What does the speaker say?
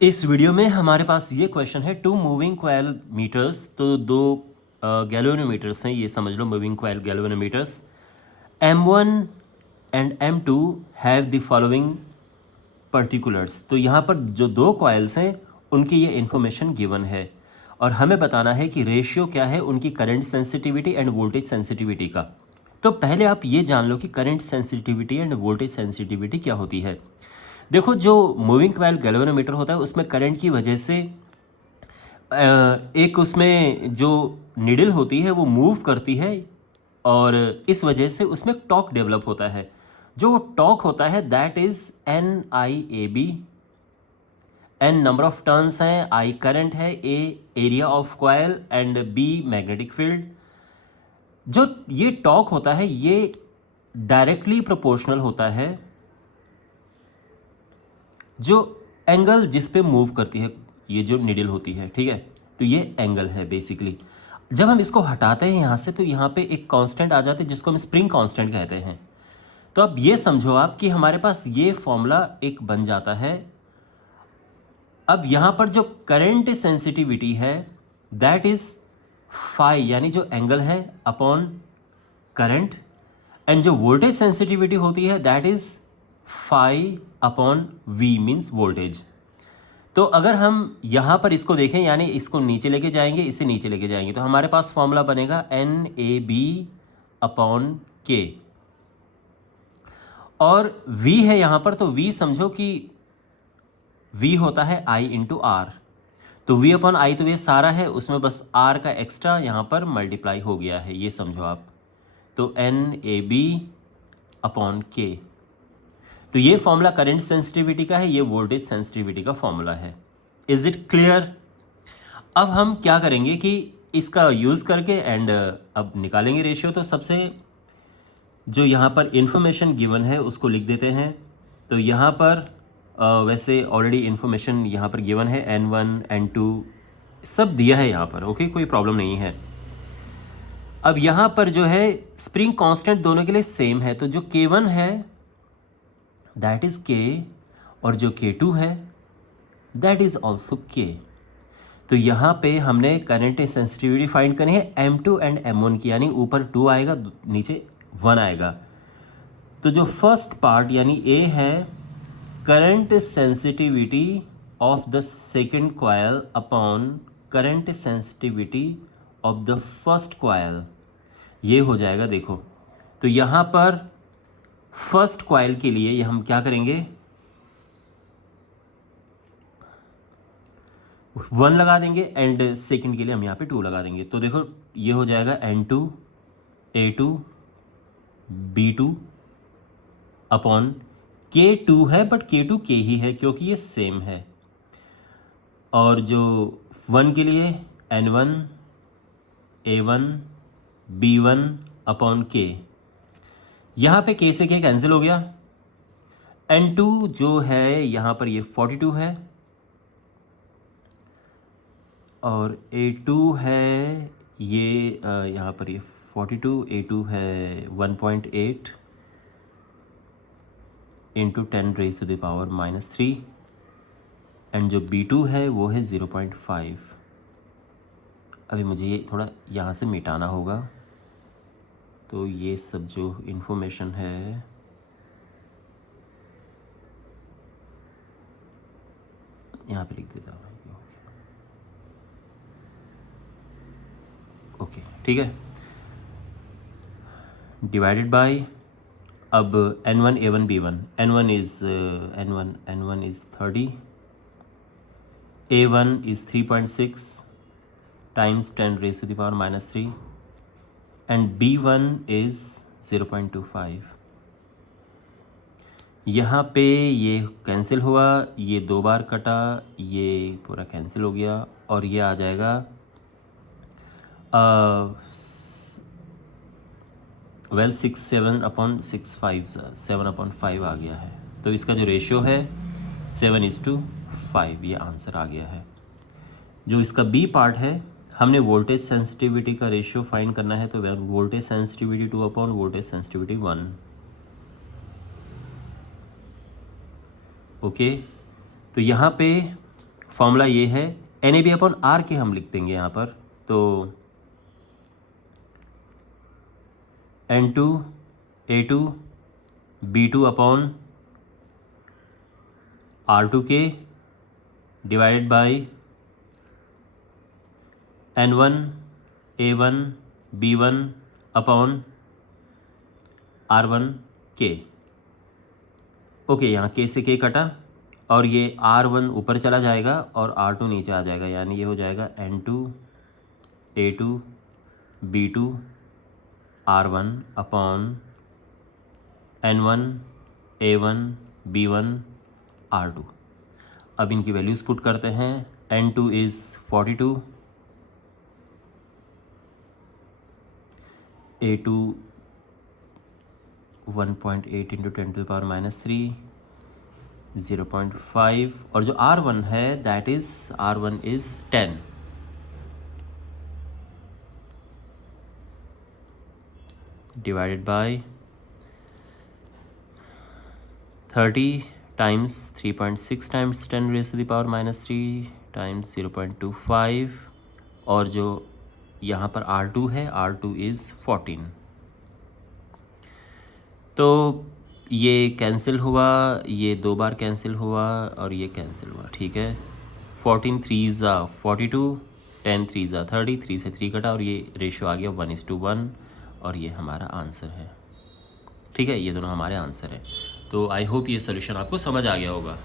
इस वीडियो में हमारे पास ये क्वेश्चन है, टू मूविंग कॉइल मीटर्स, तो दो गैल्वेनोमीटर्स हैं, ये समझ लो moving coil galvanometers. M1 and M2 have the following particulars. तो यहाँ पर जो दो कॉइल्स हैं उनकी ये इन्फॉर्मेशन गिवन है और हमें बताना है कि रेशियो क्या है उनकी current sensitivity end voltage sensitivity का। तो पहले आप ये जान लो कि current sensitivity end voltage sensitivity क्या होती है। देखो, जो मूविंग कॉइल गैल्वेनोमीटर होता है उसमें करंट की वजह से एक उसमें जो निडल होती है वो मूव करती है और इस वजह से उसमें टॉर्क डेवलप होता है। जो वो टॉर्क होता है that is NIAB। N number of turns हैं, I करंट है, A area of coil and B magnetic field. जो ये टॉर्क होता है ये डायरेक्टली प्रोपोर्शनल होता है जो एंगल जिस पे मूव करती है ये जो निडल होती है, ठीक है। तो ये एंगल है बेसिकली। जब हम इसको हटाते हैं यहाँ से तो यहाँ पे एक कांस्टेंट आ जाता है जिसको हम स्प्रिंग कांस्टेंट कहते हैं। तो अब ये समझो आप कि हमारे पास ये फॉर्मूला एक बन जाता है। अब यहाँ पर जो करंट सेंसिटिविटी है दैट इज फाई, यानी जो एंगल है अपॉन करंट, एंड जो वोल्टेज सेंसिटिविटी होती है that is phi upon V means voltage. तो अगर हम यहाँ पर इसको देखें यानी इसको नीचे लेके जाएंगे, इसे नीचे लेके जाएंगे, तो हमारे पास फॉर्मूला बनेगा NAB अपॉन के। और V है यहाँ पर, तो V समझो कि V होता है I इंटू आर। तो V अपॉन आई तो ये सारा है, उसमें बस R का एक्स्ट्रा यहाँ पर मल्टीप्लाई हो गया है, ये समझो आप। तो NAB अपॉन के। तो ये फॉर्मूला करंट सेंसिटिविटी का है, ये वोल्टेज सेंसिटिविटी का फॉर्मूला है। Is it clear? अब हम क्या करेंगे कि इसका यूज़ करके एंड अब निकालेंगे रेशियो। तो सबसे जो यहाँ पर इन्फॉर्मेशन गिवन है उसको लिख देते हैं। तो यहाँ पर वैसे ऑलरेडी इन्फॉर्मेशन यहाँ पर गिवन है, N1 N2 सब दिया है यहाँ पर, ओके, कोई प्रॉब्लम नहीं है। अब यहाँ पर जो है स्प्रिंग कांस्टेंट दोनों के लिए सेम है, तो जो K1 है दैट इज़ K और जो K2 है दैट इज़ ऑल्सो K। तो यहाँ पे हमने करंट सेंसिटिविटी फाइंड करनी है M2 एंड M1 की, यानी ऊपर 2 आएगा नीचे 1 आएगा। तो जो फर्स्ट पार्ट यानी A है current sensitivity of the second coil upon current sensitivity of the first coil, ये हो जाएगा। देखो, तो यहाँ पर फर्स्ट कॉइल के लिए ये हम क्या करेंगे, 1 लगा देंगे एंड सेकंड के लिए हम यहाँ पे 2 लगा देंगे। तो देखो ये हो जाएगा N2 A2 B2 upon K2 है, बट K2 K ही है क्योंकि ये सेम है। और जो 1 के लिए N1 A1 B1 upon K, यहाँ पे K से K कैंसिल हो गया। N2 जो है यहाँ पर ये 42 है और A2 है ये यहाँ पर ये 42, A2 है 1.8 into 10 raise to the power -3 and जो B2 है वो है 0.5। अभी मुझे ये थोड़ा यहाँ से मिटाना होगा, तो ये सब जो इन्फॉर्मेशन है यहाँ पे लिख देता हूँ। ओके, ठीक है, डिवाइडेड बाय अब N1 A1 B1, N1 is 30, A1 is 3.6 times 10 raise to the power -3 and B1 is 0.25। यहाँ पे ये कैंसिल हुआ, ये 2 बार कटा, ये पूरा कैंसिल हो गया और ये आ जाएगा 6 7 अपॉन 6 5 7/5 आ गया है। तो इसका जो रेशियो है 7:5, ये आंसर आ गया है। जो इसका बी पार्ट है, हमने वोल्टेज सेंसिटिविटी का रेशियो फाइंड करना है, तो voltage sensitivity 2 upon voltage sensitivity 1। Okay, तो यहाँ पे फॉर्मूला ये है NAB अपॉन R के हम लिख देंगे यहाँ पर, तो N2 A2 B2 upon R2K divided by N1 A1 B1 upon R1K। Okay, यहाँ K से K कटा और ये R1 ऊपर चला जाएगा और R2 नीचे आ जाएगा, यानी ये हो जाएगा N2 A2 B2 R1 upon N1 A1 B1 R2। अब इनकी वैल्यूज़ पुट करते हैं। N2 इज़ 42, A2 1.8 इंटू 10⁻³ 0.5, और जो R1 है that is R1 is 10। Divided by 30 times 3.6 times 10⁻³ times 0.25, और जो यहाँ पर R2 है, R2 इज़ 14। तो ये कैंसिल हुआ, ये 2 बार कैंसिल हुआ और ये कैंसिल हुआ, ठीक है। 14 3 ज़ा 42, 10 3 ज़ा 30, 3 से 3 कटा और ये रेशियो आ गया 1:1, और ये हमारा आंसर है, ठीक है। ये दोनों हमारे आंसर है। तो आई होप ये सोल्यूशन आपको समझ आ गया होगा।